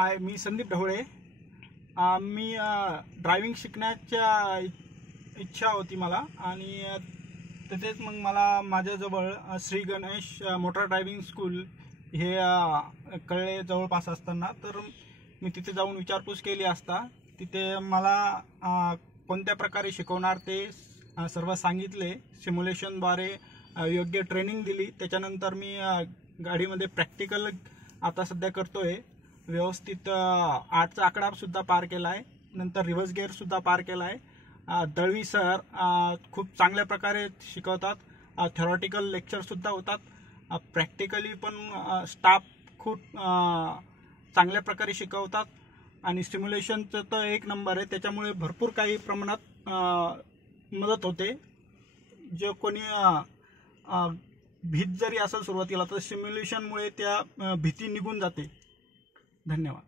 हाय, मी संदीप ढवळे। मी driving शिकण्याच्या इच्छा होती मला आणि तिथेच मग मला माझ्याजवळ Shri Ganesh motor driving school हे कळले जवळपास असताना, तर मी तिथे जाऊन विचारपूस केली असता तिथे मला कोणत्या प्रकारे शिकवणार ते सर्व सांगितले। सिम्युलेशनद्वारे योग्य ट्रेनिंग दिली। त्याच्यानंतर मी गाडीमध्ये प्रॅक्टिकल आता सध्या करतोय। व्यवस्थित 8चा आकडा सुद्धा पार केला आहे। नंतर रिव्हर्स गिअर सुद्धा पार केला आहे। दळवी सर खूप चांगल्या प्रकारे शिकवतात। थेरॉटिकल लेक्चर सुद्धा होतात। प्रॅक्टिकली पण स्टाफ खूप चांगल्या प्रकारे शिकवतात आणि सिम्युलेशनचं तर एक नंबर आहे। त्याच्यामुळे भरपूर काही प्रमाणात मदत होते। जे कोणी भीत जरी असेल सुरुवातीला, तर सिम्युलेशनमुळे त्या भीती निघून जाते। धन्यवाद।